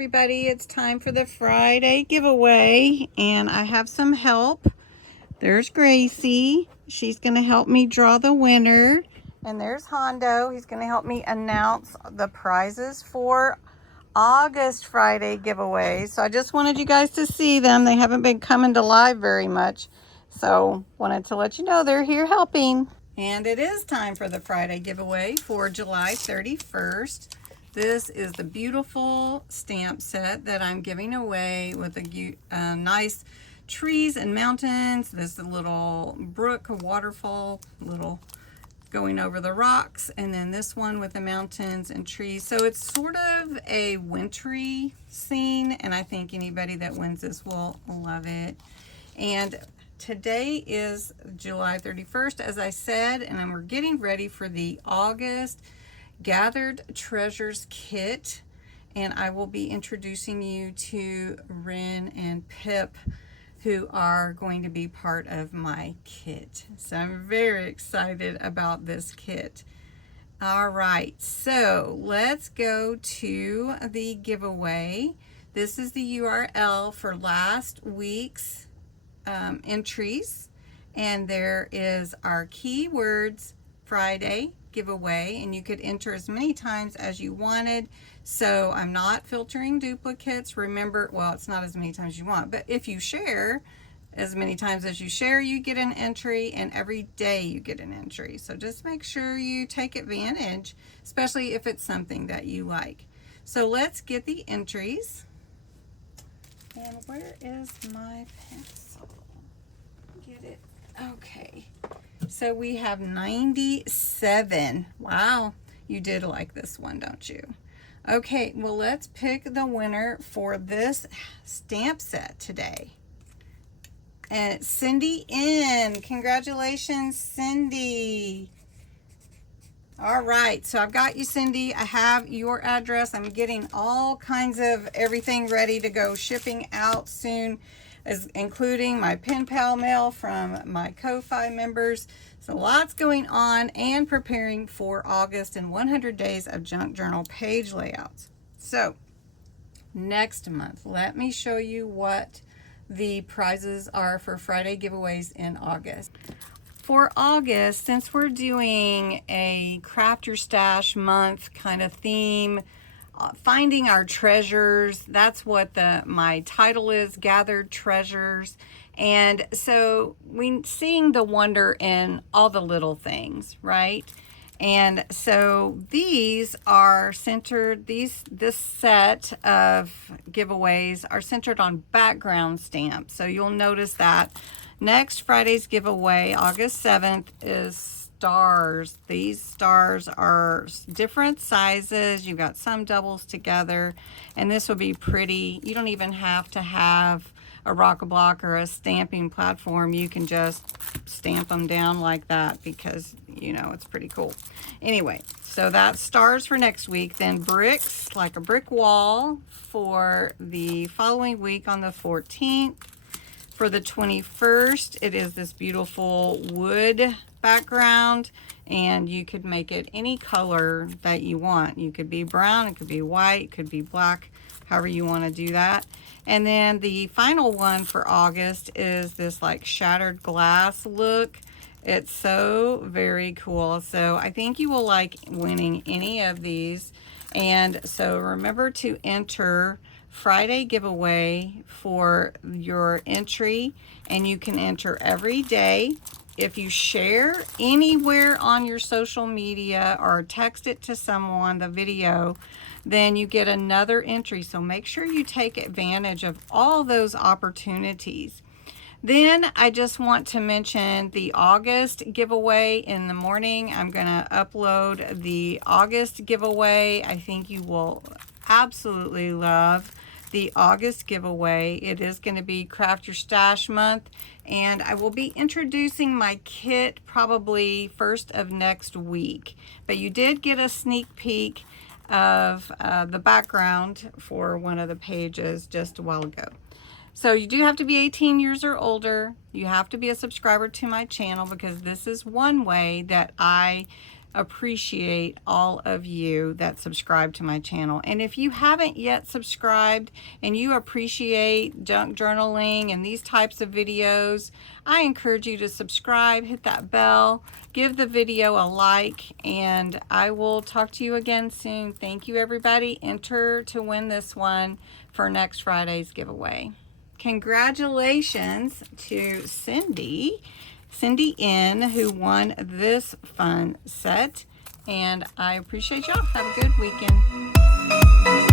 everybody, it's time for the Friday giveaway and I have some help. There's Gracie. She's going to help me draw the winner. And there's Hondo. He's going to help me announce the prizes for August Friday giveaway. So I just wanted you guys to see them. They haven't been coming to live very much. So wanted to let you know they're here helping. And it is time for the Friday giveaway for July 31st. This is the beautiful stamp set that I'm giving away with a nice trees and mountains. This is a little brook, a waterfall, little going over the rocks, and then this one with the mountains and trees. So it's sort of a wintry scene, and I think anybody that wins this will love it. And today is July 31st, as I said, and we're getting ready for the August Gathered Treasures kit, and I will be introducing you to Ren and Pip, who are going to be part of my kit. So I'm very excited about this kit. All right, so let's go to the giveaway. This is the URL for last week's entries, and there is our keywords Friday giveaway, and you could enter as many times as you wanted. So I'm not filtering duplicates. Remember, well, it's not as many times you want, but if you share as many times as you share, you get an entry, and every day you get an entry. So just make sure you take advantage, especially if it's something that you like. So let's get the entries. And where is my pencil? Get it. Okay. So we have 97. Wow, you did like this one, don't you? Okay, well, let's pick the winner for this stamp set today. And it's Cindy N. Congratulations, Cindy. All right, so I've got you, Cindy. I have your address. I'm getting all kinds of everything ready to go shipping out soon, including my pen pal mail from my Ko-Fi members. So lots going on, and preparing for August and 100 days of junk journal page layouts. So next month, let me show you what the prizes are for Friday giveaways in August. For August, since we're doing a Craft Your Stash month kind of theme, finding our treasures, that's what my title is, Gathered Treasures. And so we seeing the wonder in all the little things, right? And so these are centered, this set of giveaways are centered on background stamps. So you'll notice that next Friday's giveaway, August 7th, is stars. These stars are different sizes. You've got some doubles together, and this will be pretty. You don't even have to have a rock-a-block or a stamping platform. You can just stamp them down like that because, you know, it's pretty cool. Anyway, so that's stars for next week. Then bricks, like a brick wall, for the following week on the 14th. For the 21st, it is this beautiful wood background, and you could make it any color that you want. You could be brown, it could be white, it could be black, however you want to do that. And then the final one for August is this like shattered glass look. It's so very cool. So I think you will like winning any of these. And so remember to enter Friday giveaway for your entry, and you can enter every day. If you share anywhere on your social media or text it to someone, the video, then you get another entry. So make sure you take advantage of all those opportunities. Then I just want to mention the August giveaway in the morning. I'm going to upload the August giveaway. I think you will absolutely love the August giveaway. It is going to be Craft Your Stash month, and I will be introducing my kit probably first of next week. But you did get a sneak peek of the background for one of the pages just a while ago. So you do have to be 18 years or older. You have to be a subscriber to my channel, because this is one way that I appreciate all of you that subscribe to my channel. And if you haven't yet subscribed and you appreciate junk journaling and these types of videos, I encourage you to subscribe, hit that bell, give the video a like, and I will talk to you again soon. Thank you, everybody. Enter to win this one for next Friday's giveaway. Congratulations to Cindy N, who won this fun set, and I appreciate y'all. Have a good weekend.